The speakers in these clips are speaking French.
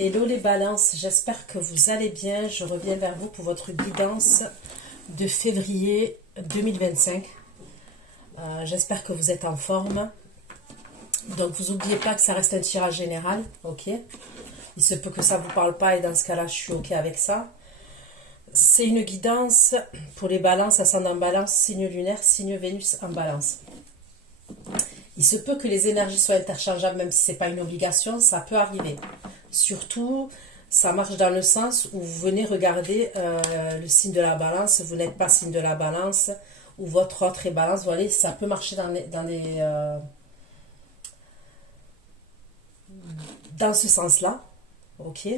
Hello les balances, j'espère que vous allez bien. Je reviens vers vous pour votre guidance de février 2025. J'espère que vous êtes en forme. Donc vous n'oubliez pas que ça reste un tirage général, ok? Il se peut que ça ne vous parle pas et dans ce cas-là, je suis ok avec ça. C'est une guidance pour les balances, ascendant balance, signe lunaire, signe Vénus en balance. Il se peut que les énergies soient interchangeables, même si ce n'est pas une obligation, ça peut arriver. Surtout, ça marche dans le sens où vous venez regarder le signe de la balance, vous n'êtes pas signe de la balance, ou votre autre est balance, vous voyez, ça peut marcher dans ce sens-là, ok.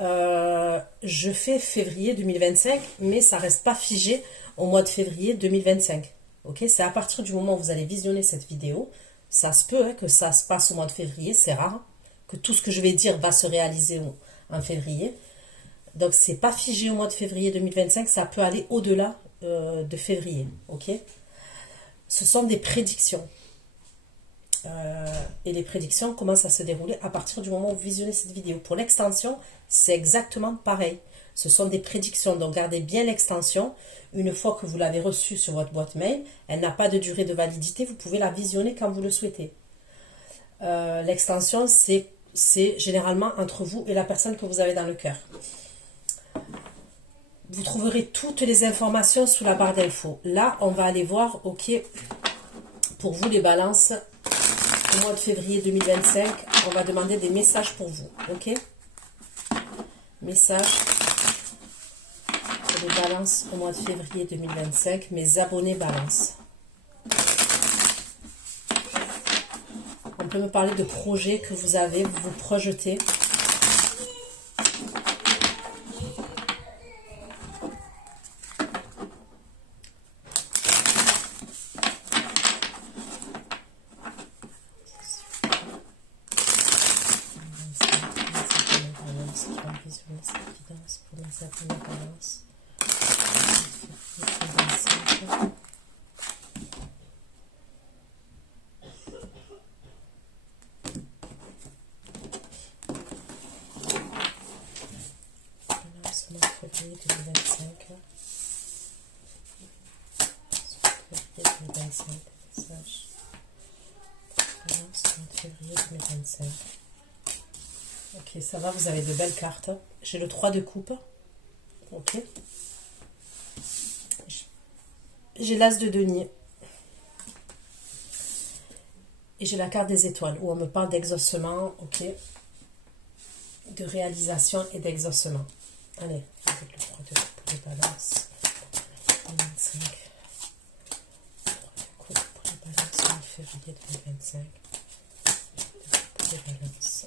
Je fais février 2025, mais ça ne reste pas figé au mois de février 2025. Okay, c'est à partir du moment où vous allez visionner cette vidéo, ça se peut que ça se passe au mois de février, c'est rare, que tout ce que je vais dire va se réaliser en février. Donc, c'est pas figé au mois de février 2025, ça peut aller au-delà de février. Ok, ce sont des prédictions. Et les prédictions commencent à se dérouler à partir du moment où vous visionnez cette vidéo. Pour l'extension, c'est exactement pareil. Ce sont des prédictions, donc gardez bien l'extension. Une fois que vous l'avez reçue sur votre boîte mail, elle n'a pas de durée de validité, vous pouvez la visionner quand vous le souhaitez. L'extension, c'est généralement entre vous et la personne que vous avez dans le cœur. Vous trouverez toutes les informations sous la barre d'infos. Là, on va aller voir, ok, pour vous les balances, au mois de février 2025, on va demander des messages pour vous, ok? Messages pour les balances au mois de février 2025, mes abonnés balances. On peut me parler de projets que vous avez, vous vous projetez. Ok, ça va, vous avez de belles cartes. J'ai le 3 de coupe. Ok. J'ai l'as de denier. Et j'ai la carte des étoiles, où on me parle d'exaucement, ok. De réalisation et d'exaucement. Allez, avec le 3 de coupe pour les balances. 25. 3 de coupe pour les balances en février 2025. Pour les balances.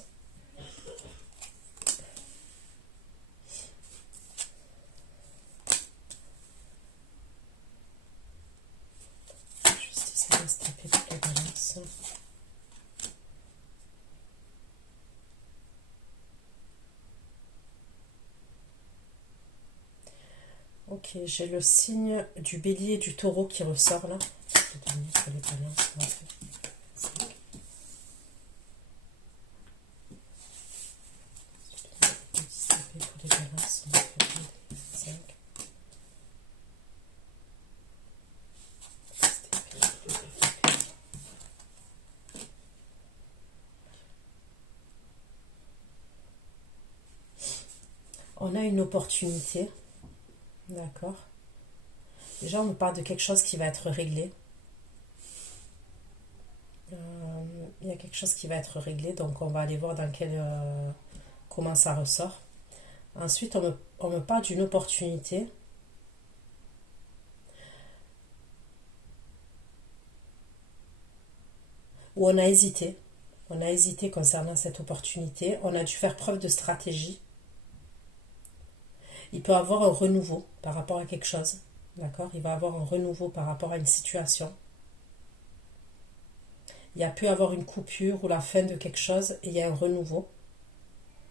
Ok, j'ai le signe du bélier et du taureau qui ressort là. Pour les balances, on a une opportunité. D'accord. Déjà, on nous parle de quelque chose qui va être réglé. Il y a quelque chose qui va être réglé, donc on va aller voir dans comment ça ressort. Ensuite, on me parle d'une opportunité. Où on a hésité. On a hésité concernant cette opportunité. On a dû faire preuve de stratégie. Il peut avoir un renouveau par rapport à quelque chose, d'accord? Il va avoir un renouveau par rapport à une situation. Il y a pu avoir une coupure ou la fin de quelque chose et il y a un renouveau.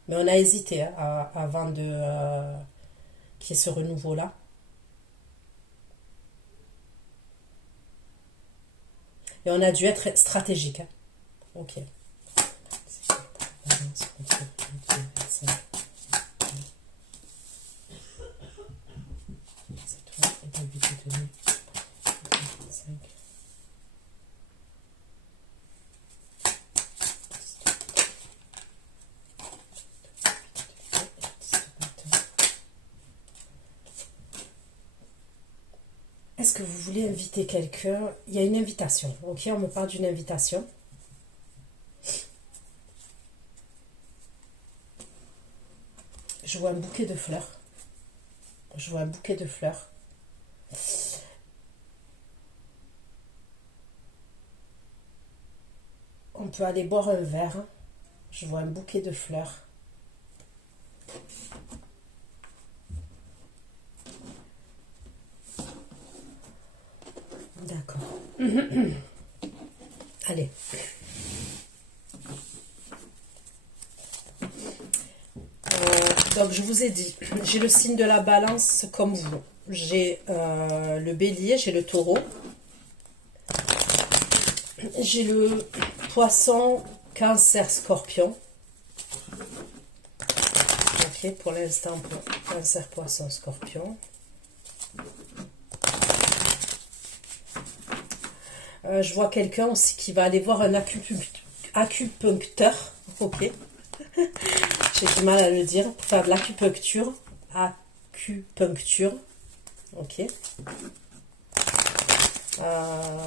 Mais on a hésité avant qu'il y ait ce renouveau-là. Et on a dû être stratégique. Ok. 25. que vous voulez inviter quelqu'un? Il y a une invitation, ok? On me parle d'une invitation. Je vois un bouquet de fleurs. Je vois un bouquet de fleurs. On peut aller boire un verre. Je vois un bouquet de fleurs. D'accord. Allez. Donc, je vous ai dit, j'ai le signe de la balance comme vous. J'ai le bélier, j'ai le taureau. J'ai le poisson, cancer, scorpion. Ok, pour l'instant, cancer, poisson, scorpion. Je vois quelqu'un aussi qui va aller voir un acupuncteur. Ok. J'ai du mal à le dire. Pour faire de l'acupuncture. Acupuncture. Ok.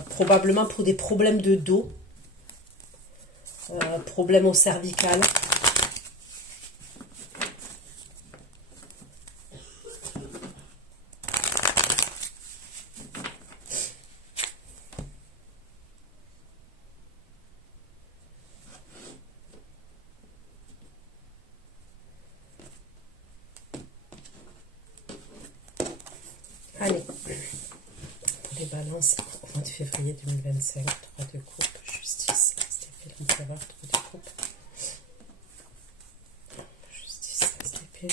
Probablement pour des problèmes de dos. Problèmes au cervical. Allez, pour les balances, au mois de février 2025, 3 de coupe, justice, STP, l'empereur, 3 de coupe, justice, STP.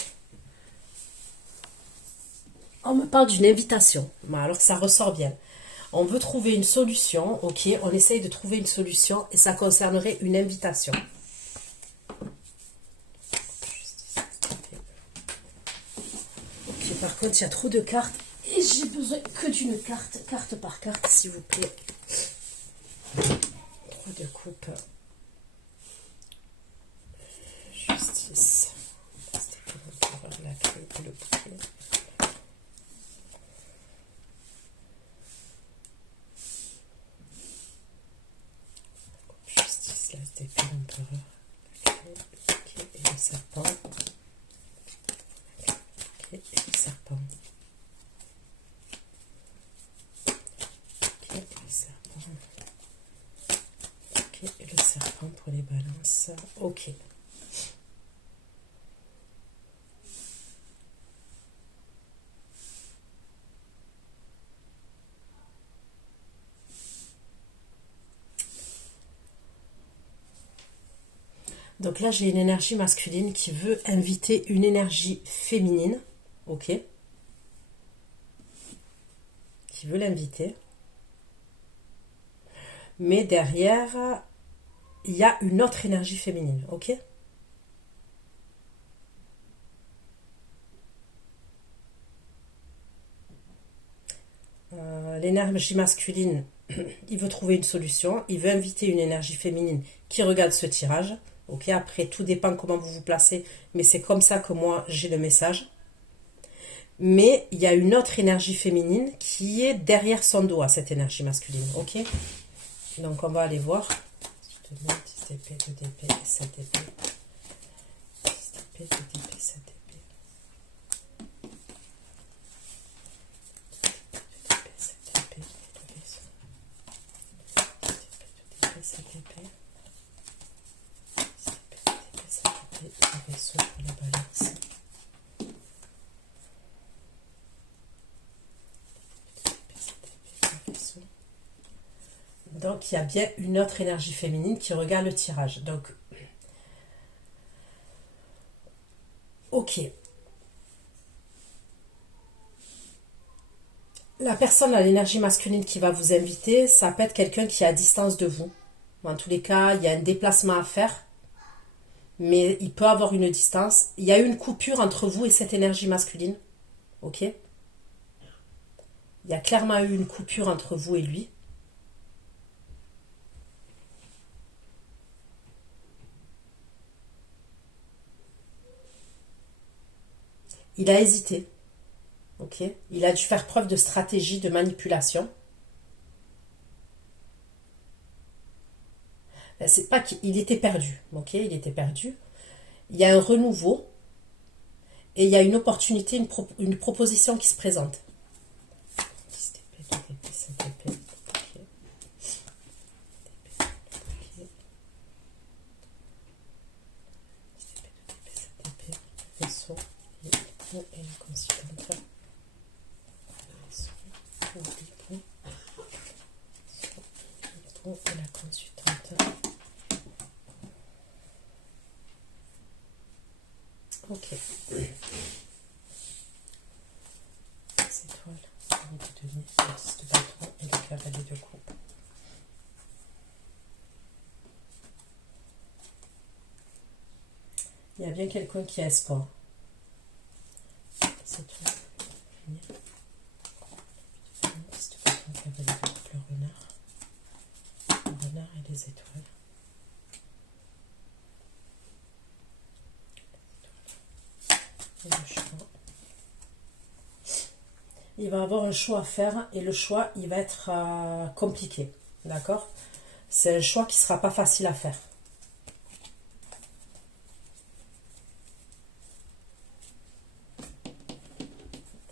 On me parle d'une invitation, mais alors ça ressort bien. On veut trouver une solution, ok, on essaye de trouver une solution et ça concernerait une invitation. Justice, STP. Ok, par contre, il y a trop de cartes. Et j'ai besoin que d'une carte, carte par carte, s'il vous plaît. 3 de coupe. Justice. C'était pour la clé et le bouquet. Justice, là, c'était l'empereur. La clé, le bouquet et le serpent. Le bouquet et le serpent. Et le serpent pour les balances. Ok. Donc là, j'ai une énergie masculine qui veut inviter une énergie féminine. Ok. Qui veut l'inviter. Mais derrière, il y a une autre énergie féminine. Ok. L'énergie masculine, il veut trouver une solution, il veut inviter une énergie féminine qui regarde ce tirage. Ok, après tout dépend comment vous vous placez, mais c'est comme ça que moi j'ai le message. Mais il y a une autre énergie féminine qui est derrière son dos à cette énergie masculine. Ok, donc on va aller voir. 10 d'épée, 2 d'épée et 7 d'épée. 10 d'épée, 2 d'épée, 7 d'épée. Vaisseau pour la balance. Donc il y a bien une autre énergie féminine qui regarde le tirage. Donc ok. La personne à l'énergie masculine qui va vous inviter, ça peut être quelqu'un qui est à distance de vous. En tous les cas, il y a un déplacement à faire. Mais il peut avoir une distance. Il y a eu une coupure entre vous et cette énergie masculine. Ok. Il y a clairement eu une coupure entre vous et lui. Il a hésité. Ok, il a dû faire preuve de stratégie de manipulation. C'est pas qu'il était perdu, ok, il était perdu. Il y a un renouveau et il y a une opportunité, une proposition qui se présente. 10 TP, 2 TP, 5 TP, ok. Vaisseau et la consultante. Et la consultante. Ok. Les étoiles, les de denier, le 10 de bâton et le cavalier de coupe. Il y a bien quelqu'un qui a espoir. C'est tout. Le 10 de bâton, cavalier de coupe, le renard. Le renard et les étoiles. Et le choix. Il va avoir un choix à faire et le choix, il va être compliqué. D'accord? C'est un choix qui ne sera pas facile à faire.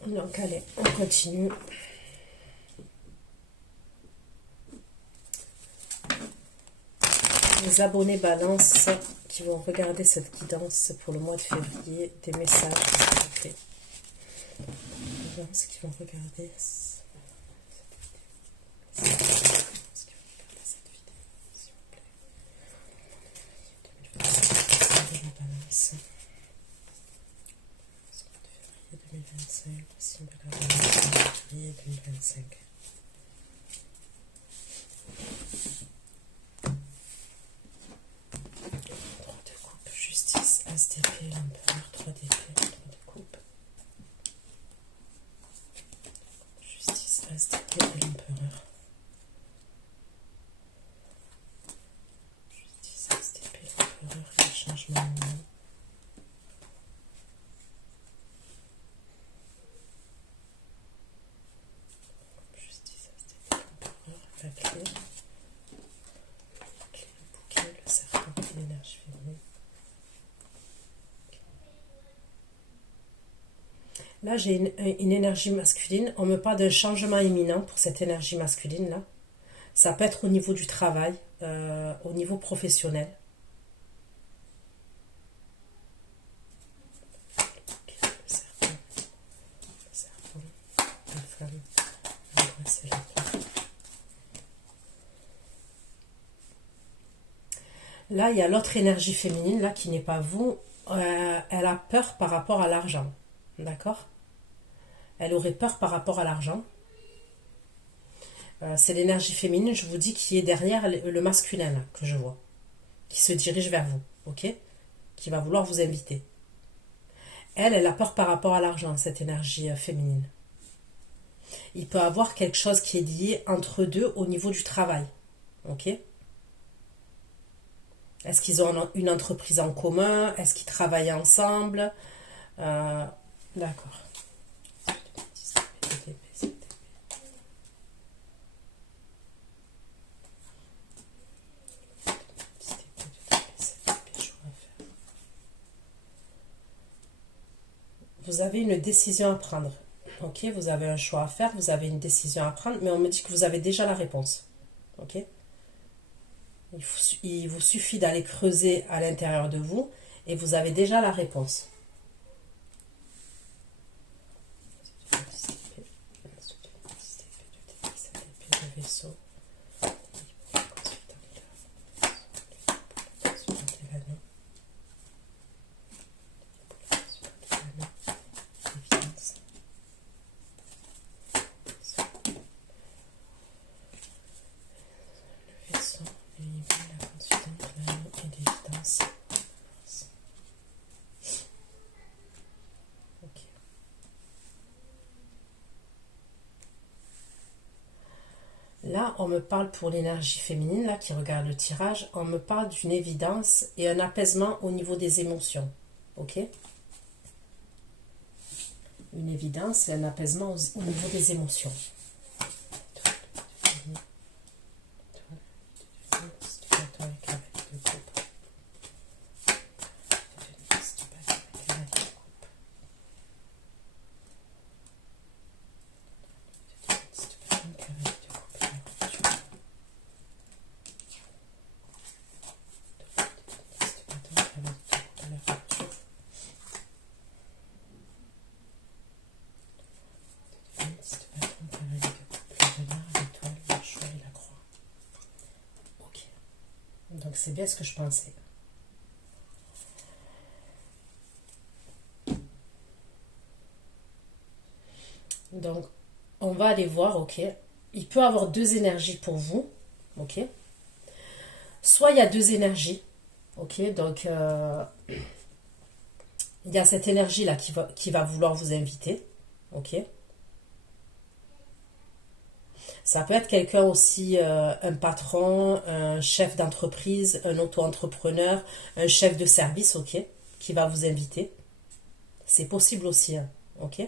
Donc allez, on continue. Les abonnés balance qui vont regarder cette guidance pour le mois de février, des messages, s'il vous plaît. Les balances qui vont regarder cette vidéo, s'il vous plaît. La balance. Février 2025, si on regarde le mois de février 2025. 3 de coupe, justice, as d'épée, l'empereur, 3 d'épée, 3 de coupe. Justice, as d'épée et l'empereur. Justice, as d'épée, l'empereur et le changement de nom. Justice, as d'épée, l'empereur, la clé. La clé, le bouquet, le serpent et l'énergie féminine. Là, j'ai une énergie masculine. On me parle d'un changement imminent pour cette énergie masculine-là. Ça peut être au niveau du travail, au niveau professionnel. Le serpent, la femme, l'angoisse et la peur. Là, il y a l'autre énergie féminine, là, qui n'est pas vous. Elle a peur par rapport à l'argent. D'accord? Elle aurait peur par rapport à l'argent. C'est l'énergie féminine, je vous dis, qui est derrière le masculin, là, que je vois. Qui se dirige vers vous, ok? Qui va vouloir vous inviter. Elle a peur par rapport à l'argent, cette énergie féminine. Il peut y avoir quelque chose qui est lié entre deux au niveau du travail, ok? Est-ce qu'ils ont une entreprise en commun? Est-ce qu'ils travaillent ensemble? D'accord. Vous avez une décision à prendre. Ok, vous avez un choix à faire, vous avez une décision à prendre, mais on me dit que vous avez déjà la réponse. Ok? Il vous suffit d'aller creuser à l'intérieur de vous et vous avez déjà la réponse. Là, on me parle pour l'énergie féminine, là, qui regarde le tirage, on me parle d'une évidence et un apaisement au niveau des émotions. Ok? une évidence et un apaisement au niveau des émotions. Donc c'est bien ce que je pensais. Donc on va aller voir, ok. Il peut avoir deux énergies pour vous, ok. Soit il y a deux énergies, ok. Donc il y a cette énergie là qui va vouloir vous inviter, ok. Ça peut être quelqu'un aussi, un patron, un chef d'entreprise, un auto-entrepreneur, un chef de service, ok, qui va vous inviter. C'est possible aussi, hein, ok.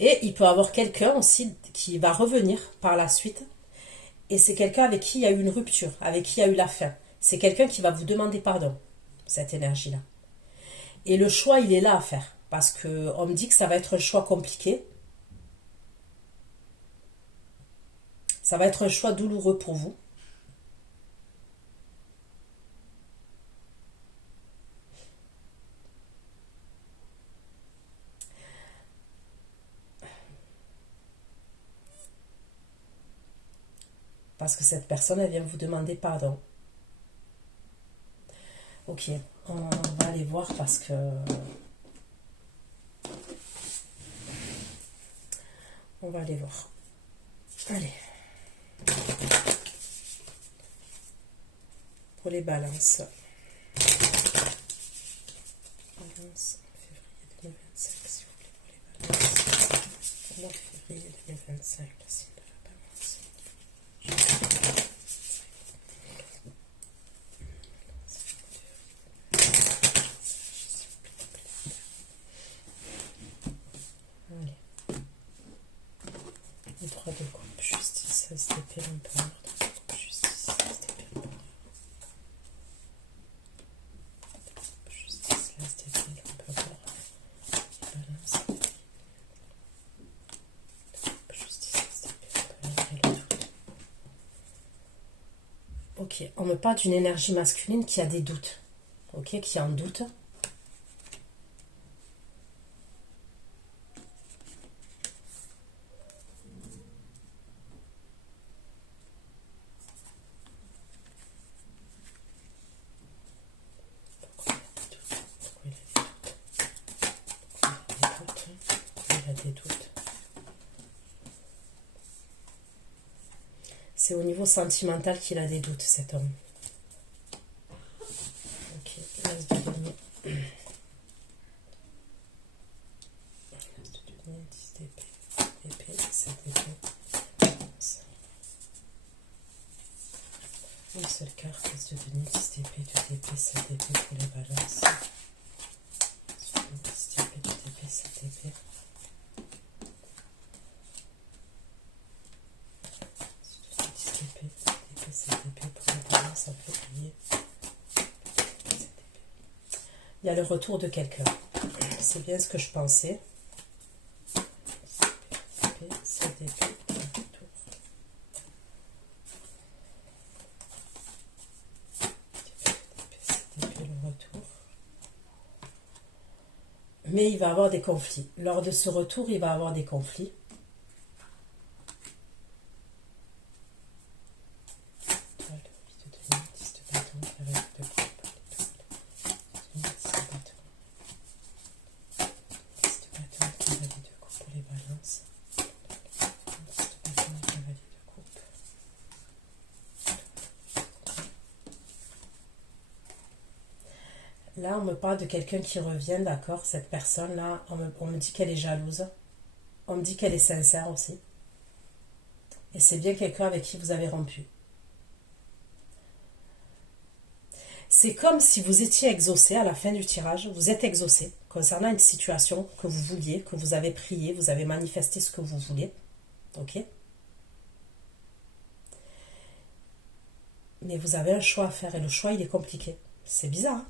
Et il peut avoir quelqu'un aussi qui va revenir par la suite. Et c'est quelqu'un avec qui il y a eu une rupture, avec qui il y a eu la fin. C'est quelqu'un qui va vous demander pardon, cette énergie-là. Et le choix, il est là à faire. Parce qu'on me dit que ça va être un choix compliqué. Ça va être un choix douloureux pour vous. Parce que cette personne, elle vient vous demander pardon. Ok, on va aller voir parce que... On va aller voir. Allez. Pour les balances. Balance, février 2025, s'il vous plaît, pour les balances. 9 février 2025, le signe de la balance. Allez. Le 3 de coupe, justice, SDP, l'empereur. Justice, SDP, l'empereur. Justice, SDP, l'empereur. Balance, justice, SDP, l'empereur et le doute. Ok, on me parle d'une énergie masculine qui a des doutes. Ok, qui a un doute. C'est au niveau sentimental qu'il a des doutes, cet homme. Ok, l'as de denier. L'as de denier, 10 d'épée, épée, 7 épée. Une seule carte, l'as de denier, 10 d'épée, 2 d'épée, 7 d'épée pour les balances. 10 d'épée, 2 d'épée, 7 d'épée. Il y a le retour de quelqu'un. C'est bien ce que je pensais. Le retour. Mais il va avoir des conflits. Lors de ce retour, il va avoir des conflits. Là, on me parle de quelqu'un qui revient, d'accord? Cette personne-là, on me dit qu'elle est jalouse. On me dit qu'elle est sincère aussi. Et c'est bien quelqu'un avec qui vous avez rompu. C'est comme si vous étiez exaucé à la fin du tirage. Vous êtes exaucé. concernant une situation que vous vouliez, que vous avez prié, vous avez manifesté ce que vous voulez. Ok? Mais vous avez un choix à faire et le choix, il est compliqué. C'est bizarre, hein?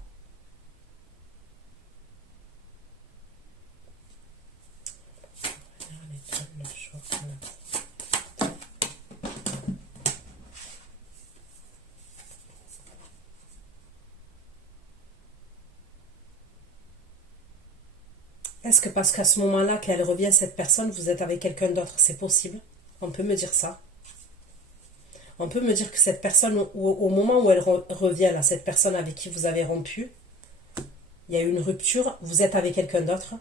Est-ce que parce qu'à ce moment-là, qu'elle revient, cette personne, vous êtes avec quelqu'un d'autre? C'est possible. On peut me dire ça. On peut me dire que cette personne, au moment où elle revient, là, cette personne avec qui vous avez rompu, il y a eu une rupture, vous êtes avec quelqu'un d'autre.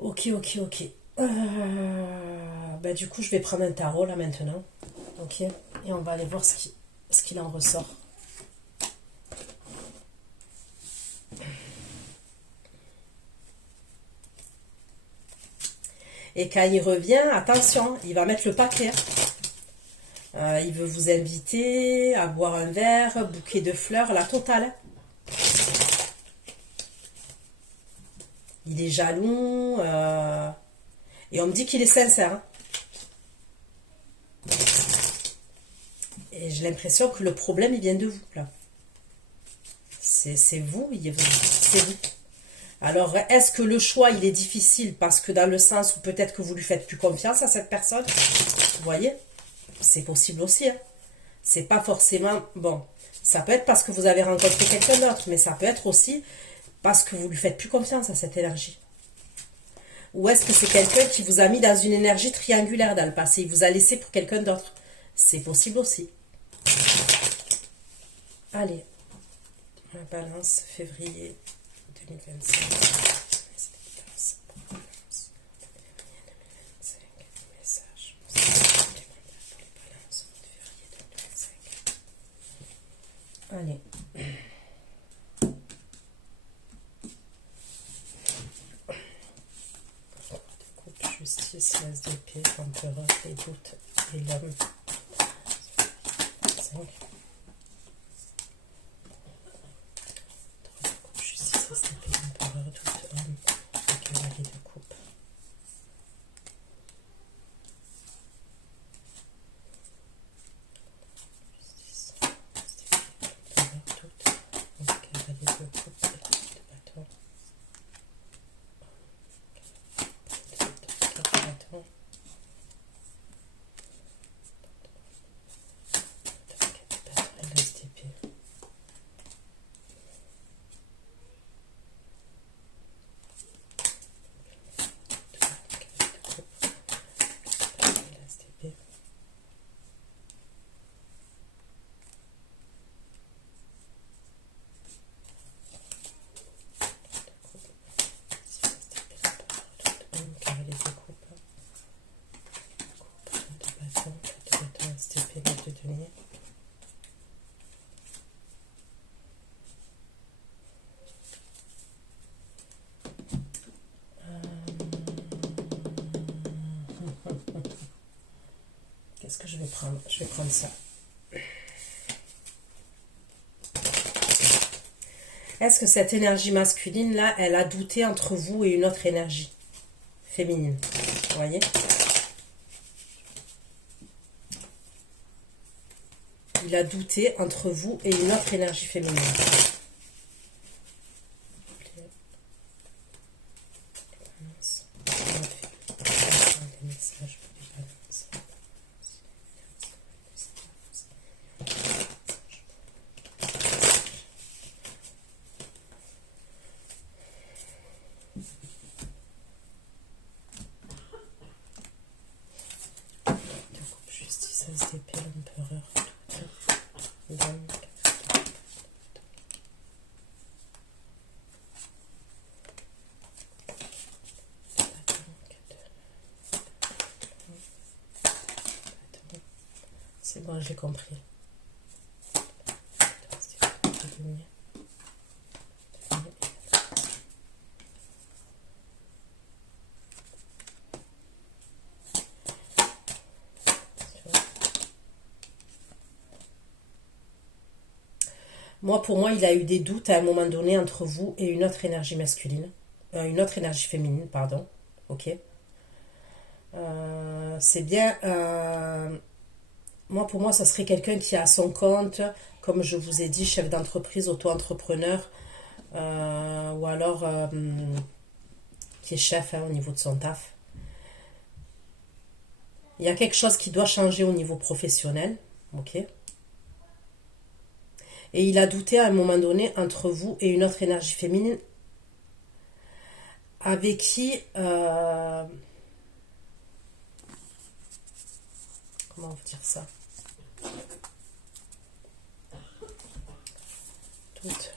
Ok, ok, ok. Bah, du coup, je vais prendre un tarot là maintenant. Ok. Et on va aller voir ce qu'il en ressort. Et quand il revient, attention, il va mettre le paquet. Il veut vous inviter à boire un verre, bouquet de fleurs, la totale. Il est jaloux. Et on me dit qu'il est sincère. Et j'ai l'impression que le problème, il vient de vous, là. C'est vous, c'est vous. Alors, est-ce que le choix, il est difficile parce que dans le sens où peut-être que vous lui faites plus confiance à cette personne? Vous voyez? C'est possible aussi, hein. C'est pas forcément... Bon, ça peut être parce que vous avez rencontré quelqu'un d'autre, mais ça peut être aussi parce que vous lui faites plus confiance à cette énergie. Ou est-ce que c'est quelqu'un qui vous a mis dans une énergie triangulaire dans le passé? Il vous a laissé pour quelqu'un d'autre? C'est possible aussi. Allez. La balance, février 2025. Allez. Coupe, justice, l'as d'épée, empereur, les doutes et l'homme. 5. Coupe, justice, l'as d'épée, empereur, doute, homme, et cavalier de coupe. Justice, l'as d'épée, empereur, doute, et cavalier de coupe, et de bâton. Qu'est-ce que je vais prendre? Je vais prendre ça. Est-ce que cette énergie masculine là, elle a douté entre vous et une autre énergie féminine? Vous voyez? Il a douté entre vous et une autre énergie féminine. C'est bon, j'ai compris. Moi, pour moi, il a eu des doutes à un moment donné entre vous et une autre énergie masculine. Une autre énergie féminine, pardon. Ok. C'est bien. Moi, pour moi, ça serait quelqu'un qui a son compte, comme je vous ai dit, chef d'entreprise, auto-entrepreneur, ou alors qui est chef au niveau de son taf. Il y a quelque chose qui doit changer au niveau professionnel. Ok. Et il a douté à un moment donné entre vous et une autre énergie féminine avec qui... comment vous dire ça? Doute.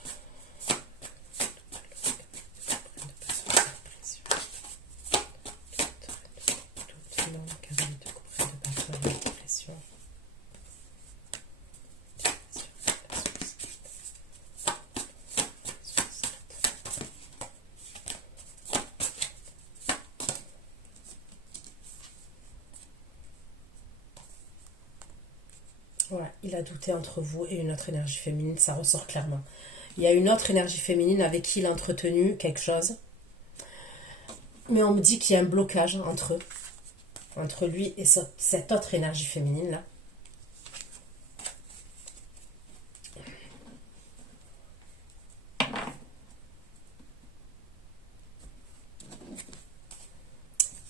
Ouais, il a douté entre vous et une autre énergie féminine, ça ressort clairement. Il y a une autre énergie féminine avec qui il a entretenu quelque chose. Mais on me dit qu'il y a un blocage entre eux. Entre lui et cette autre énergie féminine là.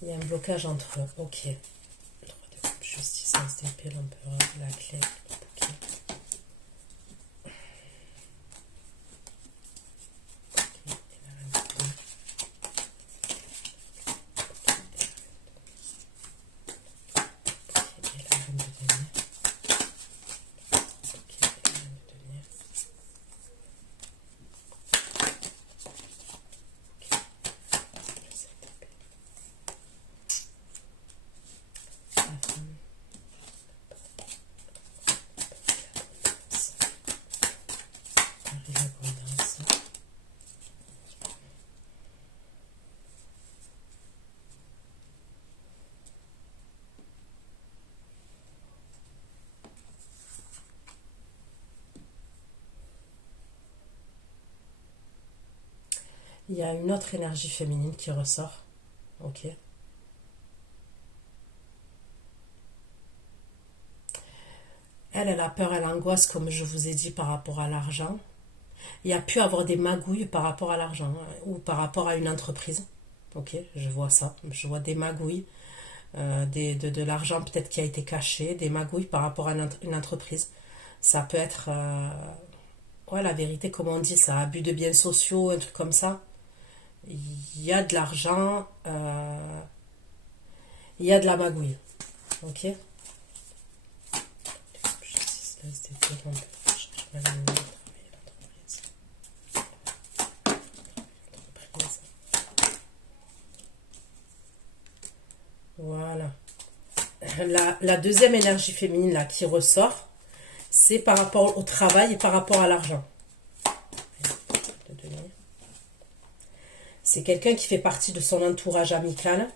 Il y a un blocage entre eux. Ok. Justice, SDP, l'empereur, la clé, le bouquet. Il y a une autre énergie féminine qui ressort. Ok. Elle a peur, elle angoisse, comme je vous ai dit, par rapport à l'argent. Il y a pu avoir des magouilles par rapport à l'argent ou par rapport à une entreprise. Ok, je vois ça. Je vois des magouilles, de l'argent peut-être qui a été caché, des magouilles par rapport à une entreprise. Ça peut être, ouais, la vérité, comme on dit, ça, abus de biens sociaux, un truc comme ça. Il y a de l'argent, il y a de la magouille. Ok. Voilà. La deuxième énergie féminine là qui ressort, c'est par rapport au travail et par rapport à l'argent. C'est quelqu'un qui fait partie de son entourage amical.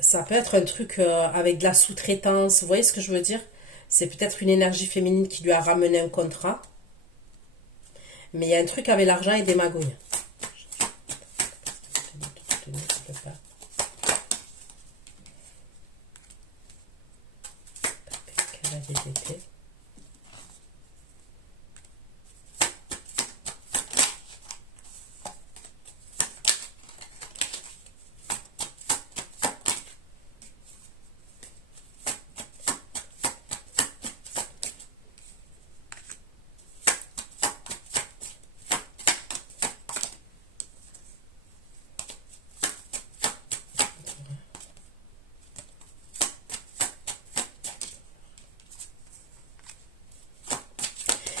Ça peut être un truc avec de la sous-traitance. Vous voyez ce que je veux dire? C'est peut-être une énergie féminine qui lui a ramené un contrat. Mais il y a un truc avec l'argent et des magouilles.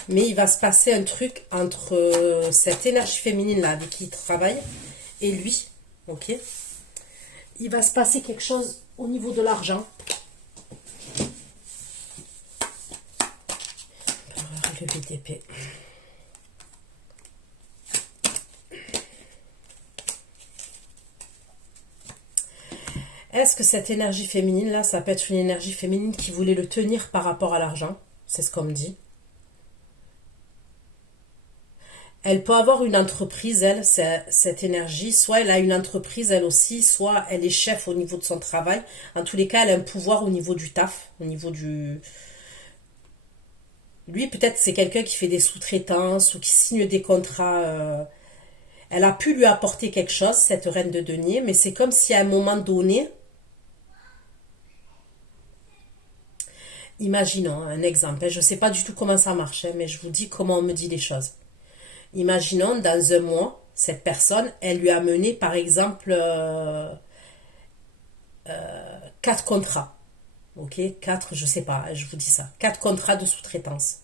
Mais il va se passer un truc entre cette énergie féminine là avec qui il travaille et lui. Ok. Il va se passer quelque chose au niveau de l'argent. Le BTP. Est-ce que cette énergie féminine-là, ça peut être une énergie féminine qui voulait le tenir par rapport à l'argent? C'est ce qu'on me dit. Elle peut avoir une entreprise, elle, cette énergie. Soit elle a une entreprise, elle aussi, soit elle est chef au niveau de son travail. En tous les cas, elle a un pouvoir au niveau du taf, au niveau du... Lui, peut-être, c'est quelqu'un qui fait des sous-traitances ou qui signe des contrats. Elle a pu lui apporter quelque chose, cette reine de denier, mais c'est comme si à un moment donné, imaginons un exemple, je ne sais pas du tout comment ça marche, mais je vous dis comment on me dit les choses. Imaginons, dans un mois, cette personne, elle lui a mené, par exemple, 4 contrats. Ok, 4, je sais pas, je vous dis ça. 4 contrats de sous-traitance.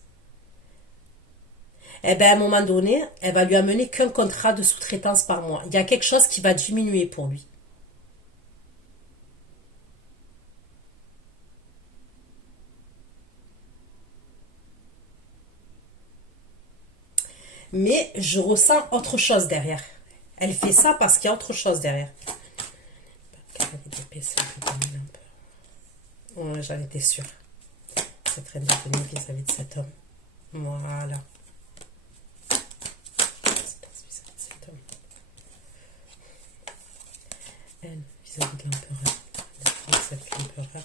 Eh bien, à un moment donné, elle va lui amener qu'un contrat de sous-traitance par mois. Il y a quelque chose qui va diminuer pour lui. Mais je ressens autre chose derrière. Elle fait ça parce qu'il y a autre chose derrière. Ouais, j'en étais sûre. Cette reine de denier vis-à-vis de cet homme. Voilà. Elle, vis-à-vis de l'empereur. Vis-à-vis de l'empereur.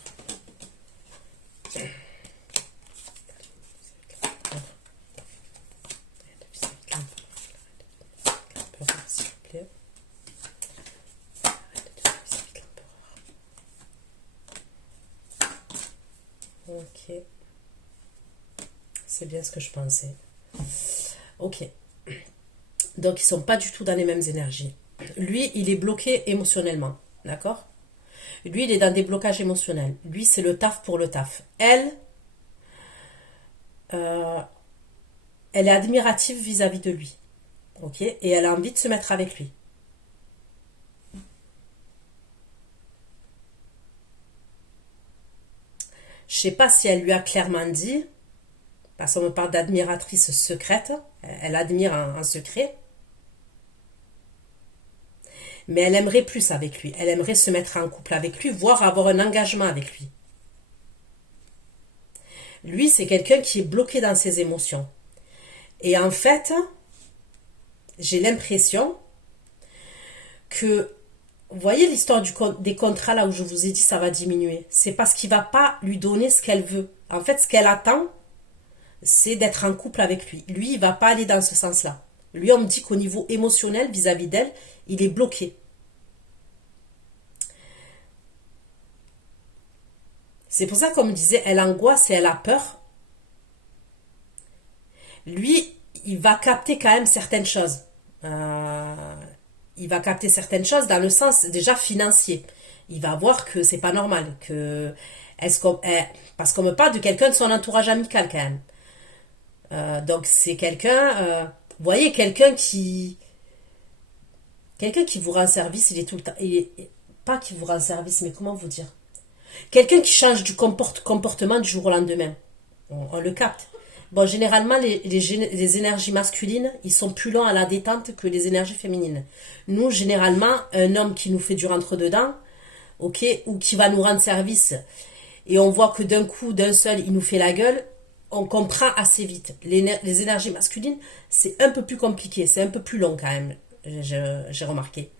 S'il vous plaît. Ok. C'est bien ce que je pensais. Ok. Donc, ils sont pas du tout dans les mêmes énergies. Lui, il est bloqué émotionnellement. D'accord? Lui, il est dans des blocages émotionnels. Lui, c'est le taf pour le taf. Elle, euh, elle est admirative vis-à-vis de lui. Ok? Et elle a envie de se mettre avec lui. Je sais pas si elle lui a clairement dit, parce qu'on me parle d'admiratrice secrète. Elle admire en secret. Mais elle aimerait plus avec lui. Elle aimerait se mettre en couple avec lui, voire avoir un engagement avec lui. Lui, c'est quelqu'un qui est bloqué dans ses émotions. Et en fait, j'ai l'impression que, vous voyez l'histoire des contrats là où je vous ai dit ça va diminuer. C'est parce qu'il va pas lui donner ce qu'elle veut. En fait, ce qu'elle attend, c'est d'être en couple avec lui. Lui, il va pas aller dans ce sens-là. Lui, on me dit qu'au niveau émotionnel, vis-à-vis d'elle, il est bloqué. C'est pour ça qu'on me disait, elle angoisse et elle a peur. Lui, il va capter quand même certaines choses. Euh, il va capter certaines choses dans le sens déjà financier. Il va voir que c'est pas normal. Parce qu'on me parle de quelqu'un de son entourage amical quand même. Donc c'est quelqu'un, vous voyez, quelqu'un qui vous rend service, il est tout le temps, pas qui vous rend service, mais comment vous dire, quelqu'un qui change du comportement du jour au lendemain. On le capte. Bon, généralement, les énergies masculines, ils sont plus lents à la détente que les énergies féminines. Nous, généralement, un homme qui nous fait du rentre-dedans, ok, ou qui va nous rendre service, et on voit que d'un coup, d'un seul, il nous fait la gueule, on comprend assez vite. Les énergies masculines, c'est un peu plus compliqué, c'est un peu plus long quand même, j'ai remarqué.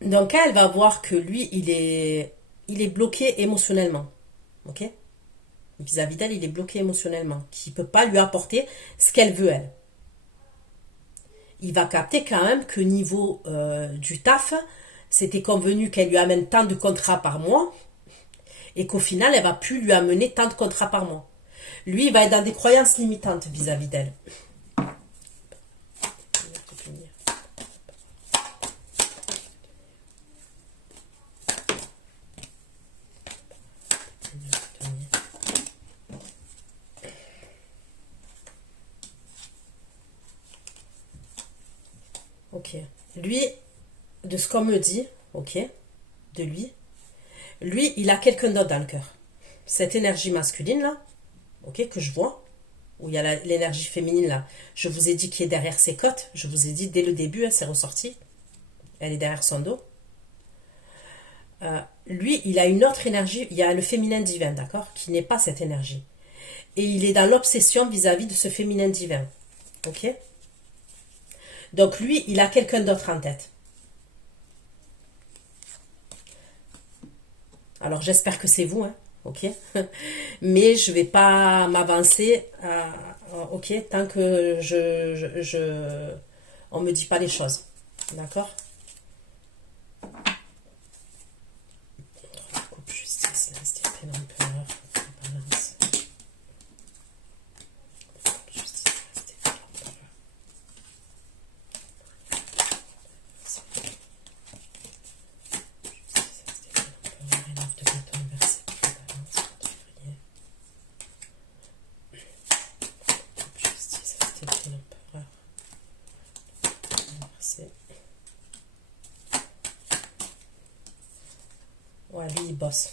Donc, elle va voir que lui, il est bloqué émotionnellement, ok? Vis-à-vis d'elle, il est bloqué émotionnellement, qui ne peut pas lui apporter ce qu'elle veut, elle. Il va capter quand même que niveau du taf, c'était convenu qu'elle lui amène tant de contrats par mois et qu'au final, elle va plus lui amener tant de contrats par mois. Lui, il va être dans des croyances limitantes vis-à-vis d'elle. Ok. Lui, de ce qu'on me dit, ok, de lui, il a quelqu'un d'autre dans le cœur. Cette énergie masculine là, ok, que je vois, où il y a l'énergie féminine là. Je vous ai dit qui est derrière ses côtes. Je vous ai dit dès le début, elle s'est ressortie. Elle est derrière son dos. Lui, il a une autre énergie. Il y a le féminin divin, d'accord, qui n'est pas cette énergie. Et il est dans l'obsession vis-à-vis de ce féminin divin. Ok? Donc lui, il a quelqu'un d'autre en tête. Alors j'espère que c'est vous, hein, ok? Mais je vais pas m'avancer, ok, tant que on me dit pas les choses, d'accord? Coupe justice, restez fait l'empereur, balance. Justice, restez fait l'empereur. Ouais, lui, il bosse.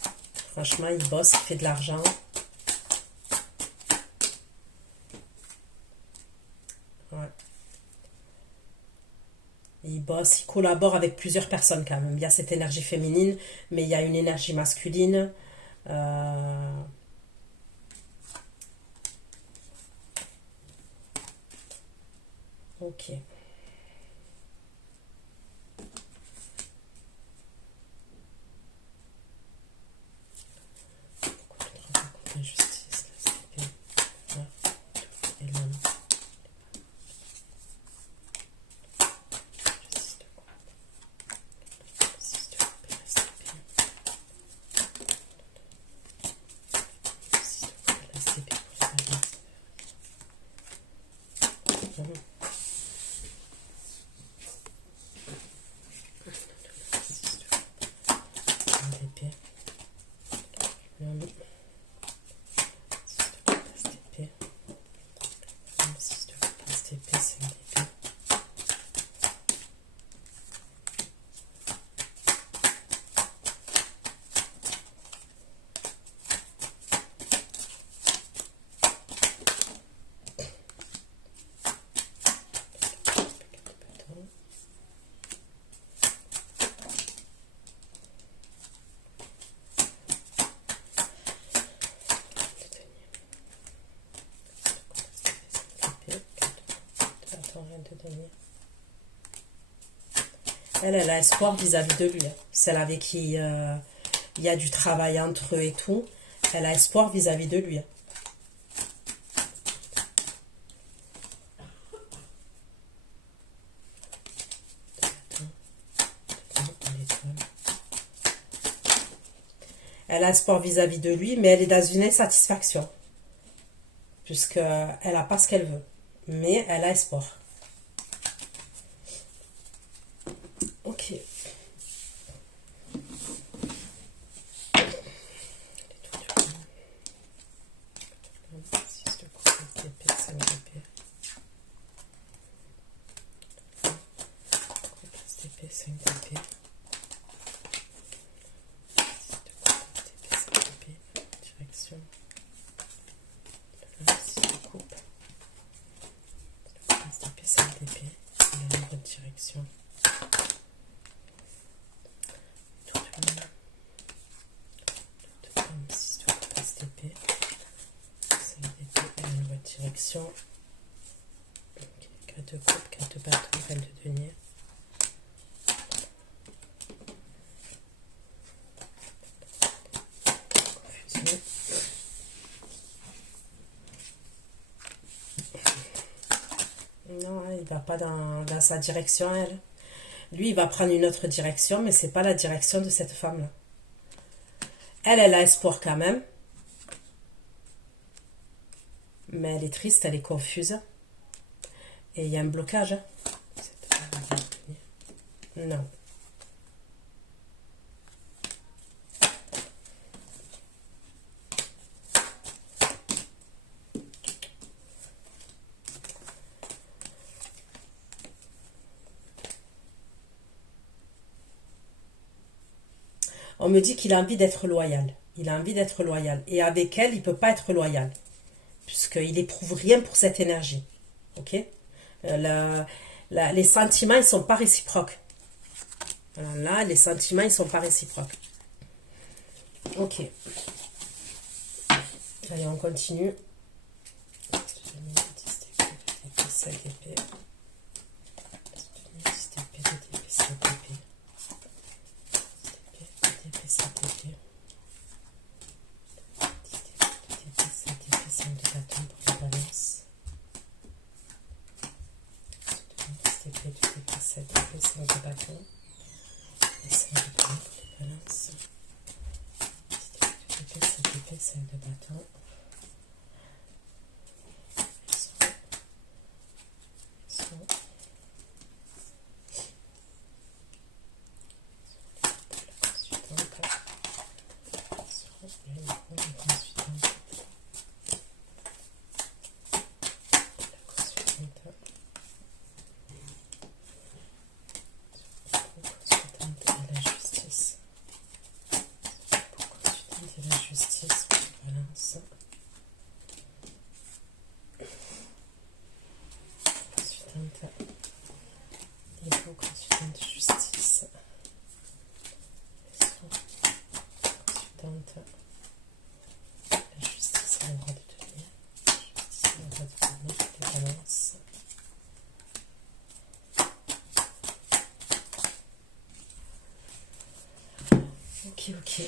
Franchement, il bosse, il fait de l'argent. Ouais. Il bosse, il collabore avec plusieurs personnes quand même. Il y a cette énergie féminine, mais il y a une énergie masculine. Ok. Justice, et l'homme. Elle a espoir vis-à-vis de lui. Celle avec qui il y a du travail entre eux et tout. Elle a espoir vis-à-vis de lui. Elle a espoir vis-à-vis de lui, mais elle est dans une insatisfaction. Puisqu'elle n'a pas ce qu'elle veut. Mais elle a espoir. Ok. Direction. Direction. Okay. 4 de coupe, 4 de bâton, reine de denier. Confusion. Non, il va pas dans sa direction, elle. Lui, il va prendre une autre direction, mais c'est pas la direction de cette femme-là. Elle a espoir quand même. Mais elle est triste, elle est confuse. Et il y a un blocage. Non. On me dit qu'il a envie d'être loyal. Il a envie d'être loyal. Et avec elle, il ne peut pas être loyal. Puisque qu'il éprouve rien pour cette énergie. Ok? Les sentiments, ils sont pas réciproques. Voilà, là, les sentiments, ils sont pas réciproques. Ok. Allez, on continue. Ok.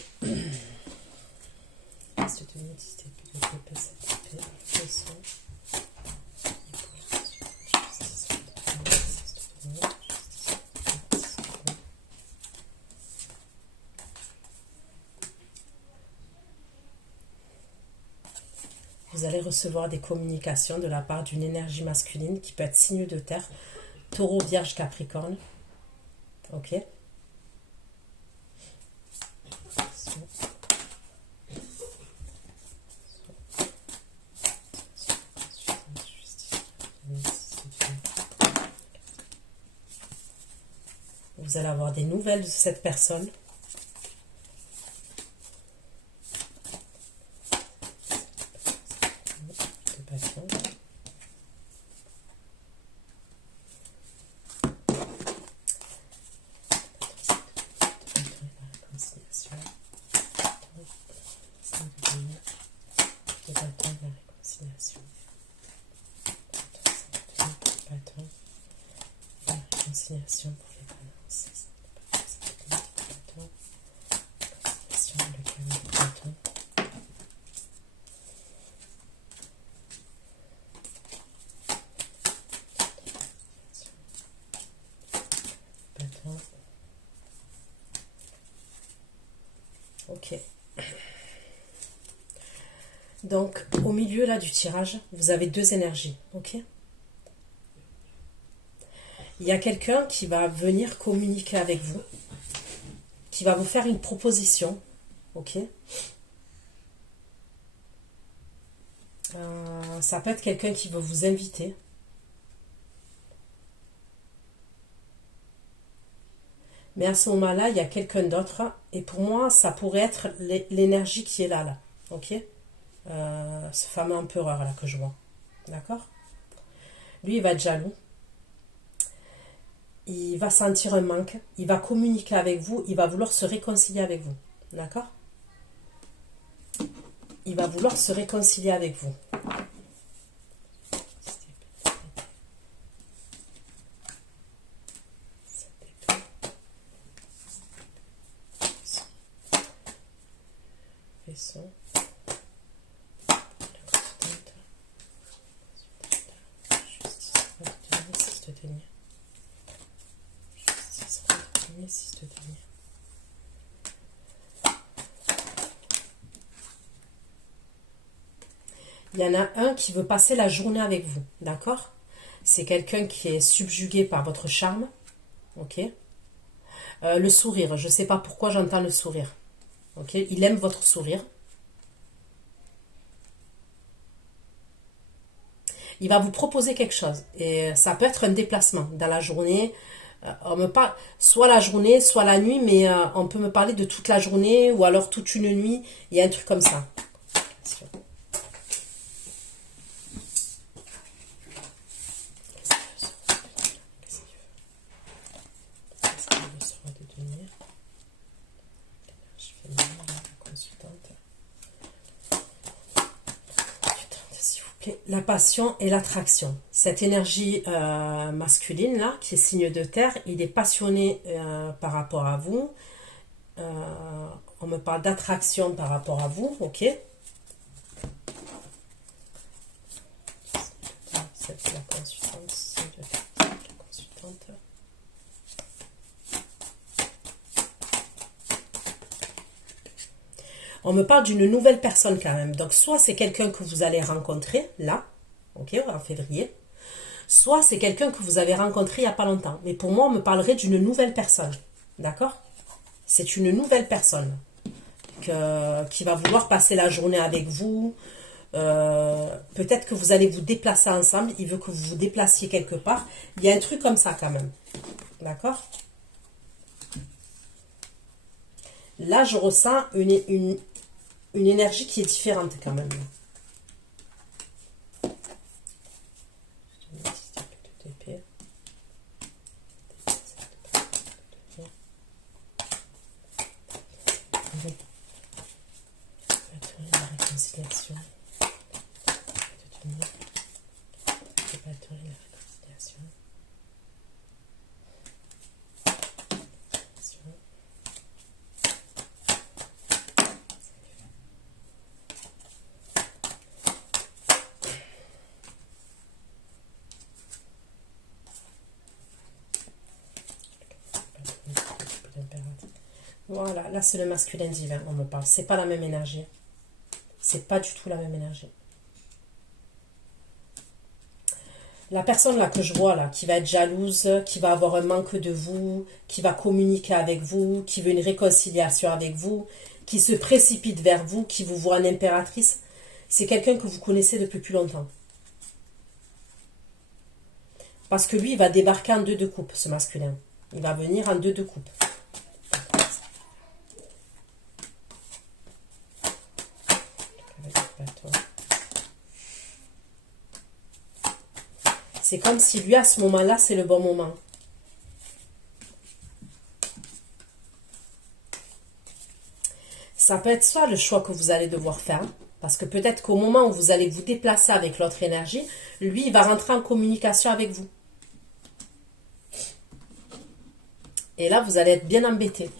Vous allez recevoir des communications de la part d'une énergie masculine qui peut être signe de terre, taureau, vierge, capricorne. Ok. Vous allez avoir des nouvelles de cette personne. Pour les balances. Ok. Donc, au milieu là du tirage, vous avez deux énergies. Ok. Il y a quelqu'un qui va venir communiquer avec vous, qui va vous faire une proposition. Ok. Ça peut être quelqu'un qui veut vous inviter. Mais à ce moment-là, il y a quelqu'un d'autre. Et pour moi, ça pourrait être l'énergie qui est là. Ok. Ce fameux empereur là que je vois. D'accord. Lui, il va être jaloux. Il va sentir un manque. Il va communiquer avec vous. Il va vouloir se réconcilier avec vous. D'accord. Il va vouloir se réconcilier avec vous. Il y en a un qui veut passer la journée avec vous, d'accord? C'est quelqu'un qui est subjugué par votre charme, ok? Le sourire, je ne sais pas pourquoi j'entends le sourire, ok? Il aime votre sourire. Il va vous proposer quelque chose, et ça peut être un déplacement dans la journée. On me parle soit la journée, soit la nuit, mais on peut me parler de toute la journée, ou alors toute une nuit, il y a un truc comme ça. la passion et l'attraction. Cette énergie masculine là, qui est signe de terre, il est passionné par rapport à vous. On me parle d'attraction par rapport à vous, ok? C'est la consultante, la consultante. On me parle d'une nouvelle personne quand même. Donc, soit c'est quelqu'un que vous allez rencontrer, là, ok, en février. Soit c'est quelqu'un que vous avez rencontré il n'y a pas longtemps. Mais pour moi, on me parlerait d'une nouvelle personne. D'accord? C'est une nouvelle personne qui va vouloir passer la journée avec vous. Peut-être que vous allez vous déplacer ensemble. Il veut que vous vous déplaciez quelque part. Il y a un truc comme ça quand même. D'accord? Là, je ressens une énergie qui est différente quand même. La réconciliation. Voilà, là c'est le masculin divin, on me parle. C'est pas la même énergie. C'est pas du tout la même énergie. La personne là que je vois là, qui va être jalouse, qui va avoir un manque de vous, qui va communiquer avec vous, qui veut une réconciliation avec vous, qui se précipite vers vous, qui vous voit en impératrice, c'est quelqu'un que vous connaissez depuis plus longtemps. Parce que lui, il va débarquer en 2 de coupe, ce masculin. Il va venir en 2 de coupe. C'est comme si lui, à ce moment-là, c'est le bon moment. Ça peut être soit le choix que vous allez devoir faire, parce que peut-être qu'au moment où vous allez vous déplacer avec l'autre énergie, lui, il va rentrer en communication avec vous. Et là, vous allez être bien embêté.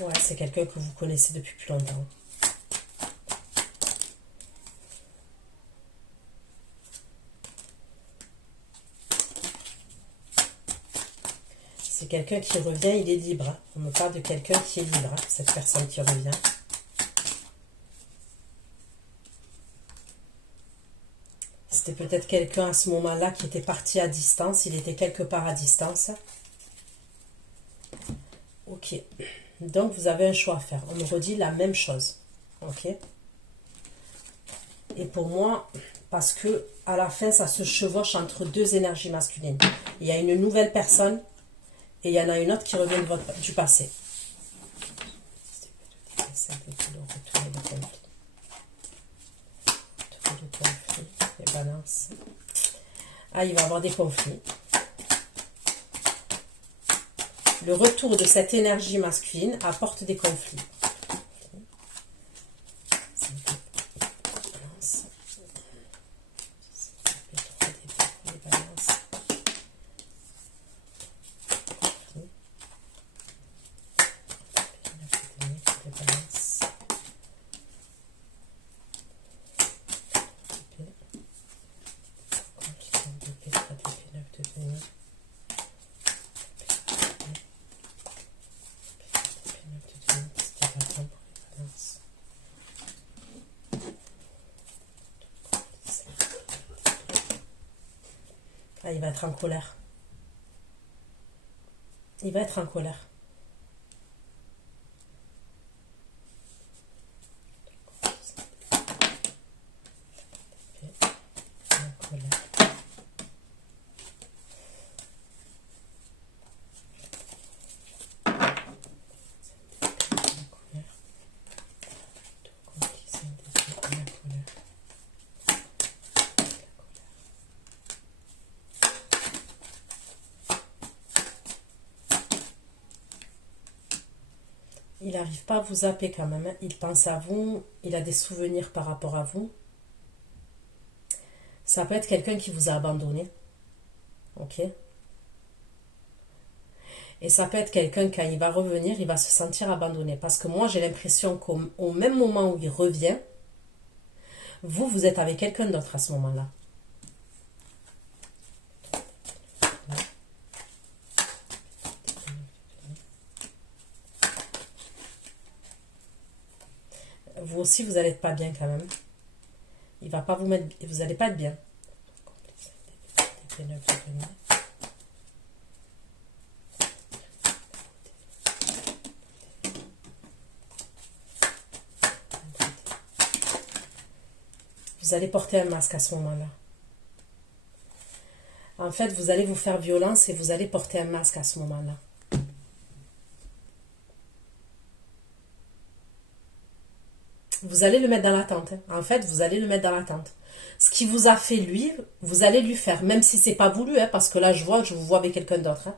Ouais, c'est quelqu'un que vous connaissez depuis plus longtemps. C'est quelqu'un qui revient, il est libre. On me parle de quelqu'un qui est libre, cette personne qui revient. C'était peut-être quelqu'un à ce moment-là qui était parti à distance, il était quelque part à distance. Ok. Donc, vous avez un choix à faire. On me redit la même chose. Ok. Et pour moi, parce que à la fin, ça se chevauche entre 2 énergies masculines. Il y a une nouvelle personne et il y en a une autre qui revient du passé. Les balances. Ah, il va y avoir des conflits. Le retour de cette énergie masculine apporte des conflits. Ah, il va être en colère. Il va être en colère. il n'arrive pas à vous zapper quand même, hein. Il pense à vous, il a des souvenirs par rapport à vous. Ça peut être quelqu'un qui vous a abandonné. Ok? Et ça peut être quelqu'un, quand il va revenir, il va se sentir abandonné. Parce que moi, j'ai l'impression qu'au même moment où il revient, vous êtes avec quelqu'un d'autre à ce moment-là. Vous aussi, vous n'allez être pas bien quand même. Il va pas vous mettre... Vous n'allez pas être bien. Vous allez porter un masque à ce moment-là. En fait, vous allez vous faire violence et vous allez porter un masque à ce moment-là. Vous allez le mettre dans l'attente. En fait, vous allez le mettre dans l'attente. Ce qui vous a fait lui, vous allez lui faire, même si c'est pas voulu, hein, parce que là, je vous vois avec quelqu'un d'autre. Hein.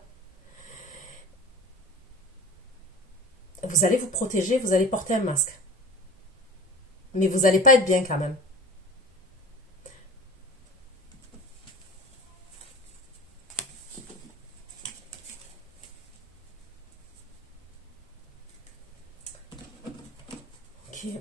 Vous allez vous protéger, vous allez porter un masque. Mais vous n'allez pas être bien quand même. Ok.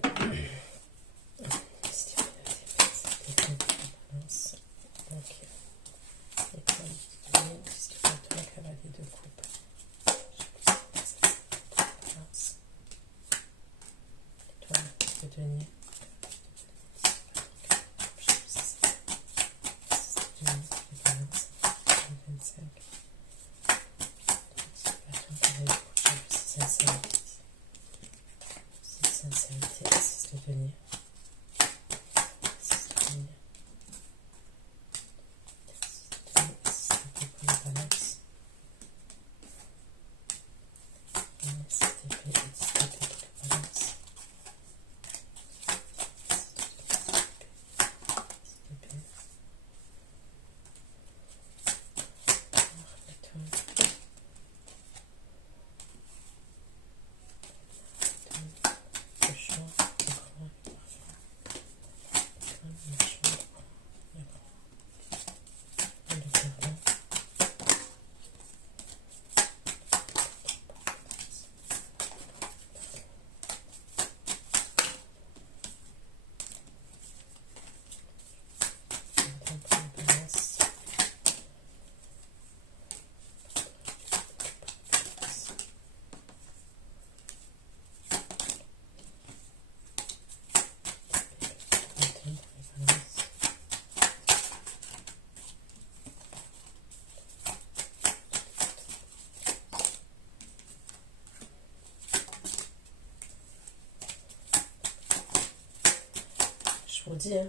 Je vous dis, hein.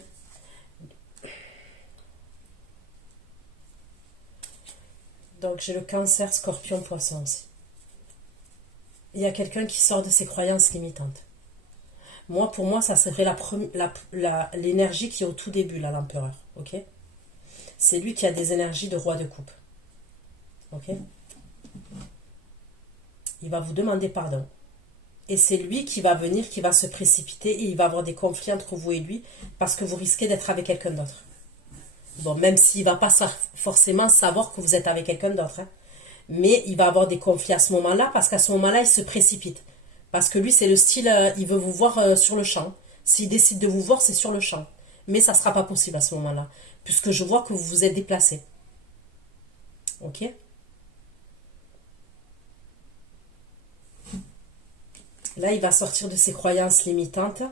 Donc j'ai le cancer, scorpion, poisson aussi. Il y a quelqu'un qui sort de ses croyances limitantes. Moi, pour moi, ça serait l'énergie qui est au tout début, là, l'empereur. Ok? C'est lui qui a des énergies de roi de coupe. Ok? Il va vous demander pardon. Et c'est lui qui va venir, qui va se précipiter et il va avoir des conflits entre vous et lui parce que vous risquez d'être avec quelqu'un d'autre. Bon, même s'il ne va pas forcément savoir que vous êtes avec quelqu'un d'autre. Hein. Mais il va avoir des conflits à ce moment-là parce qu'à ce moment-là, il se précipite. Parce que lui, c'est le style, il veut vous voir sur le champ. S'il décide de vous voir, c'est sur le champ. Mais ça ne sera pas possible à ce moment-là. Puisque je vois que vous vous êtes déplacé. Ok? Là, il va sortir de ses croyances limitantes.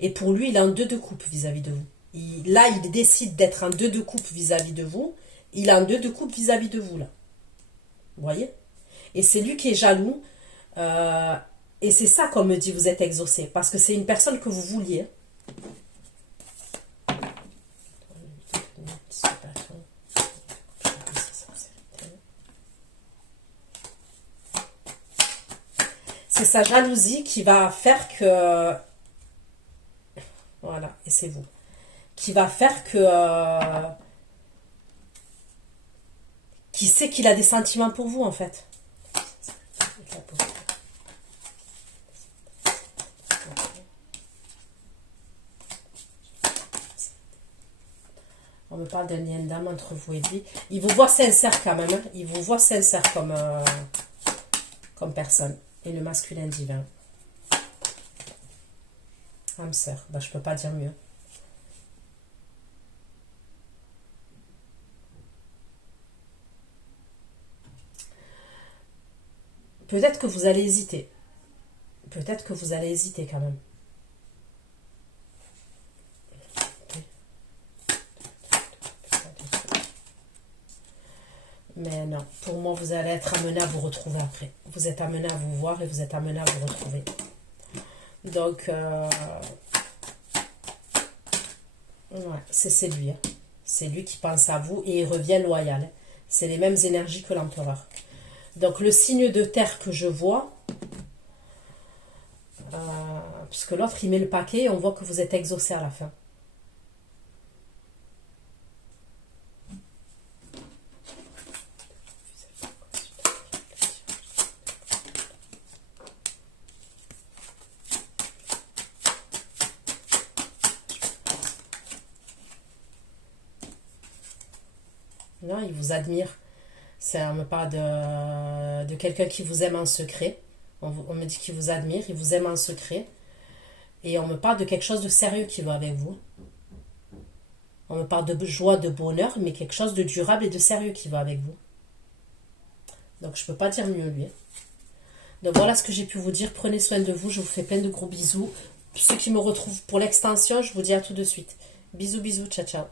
Et pour lui, il a un 2 de coupe vis-à-vis de vous. Là, il décide d'être un 2 de coupe vis-à-vis de vous. Il a un 2 de coupe vis-à-vis de vous, là. Vous voyez? Et c'est lui qui est jaloux. Et c'est ça qu'on me dit, vous êtes exaucé. Parce que c'est une personne que vous vouliez. C'est sa jalousie qui va faire que... Voilà, et c'est vous. Qui va faire que... qui sait qu'il a des sentiments pour vous, en fait. On me parle d'un lien d'âme entre vous et lui. Il vous voit sincère quand même. Hein. Il vous voit sincère comme personne. Et le masculin divin. Âme sœur. Ben, je peux pas dire mieux. Peut-être que vous allez hésiter. Peut-être que vous allez hésiter quand même. Mais non, pour moi, vous allez être amené à vous retrouver après. Vous êtes amené à vous voir et vous êtes amené à vous retrouver. Donc, ouais, c'est lui. Hein. C'est lui qui pense à vous et il revient loyal. C'est les mêmes énergies que l'empereur. Donc, le signe de terre que je vois, puisque l'autre, il met le paquet, on voit que vous êtes exaucé à la fin. Non, il vous admire. On me parle de quelqu'un qui vous aime en secret. On me dit qu'il vous admire, il vous aime en secret. Et on me parle de quelque chose de sérieux qui va avec vous. On me parle de joie, de bonheur, mais quelque chose de durable et de sérieux qui va avec vous. Donc je ne peux pas dire mieux lui. Donc voilà ce que j'ai pu vous dire. Prenez soin de vous. Je vous fais plein de gros bisous. Ceux qui me retrouvent pour l'extension, je vous dis à tout de suite. Bisous, bisous. Ciao, ciao.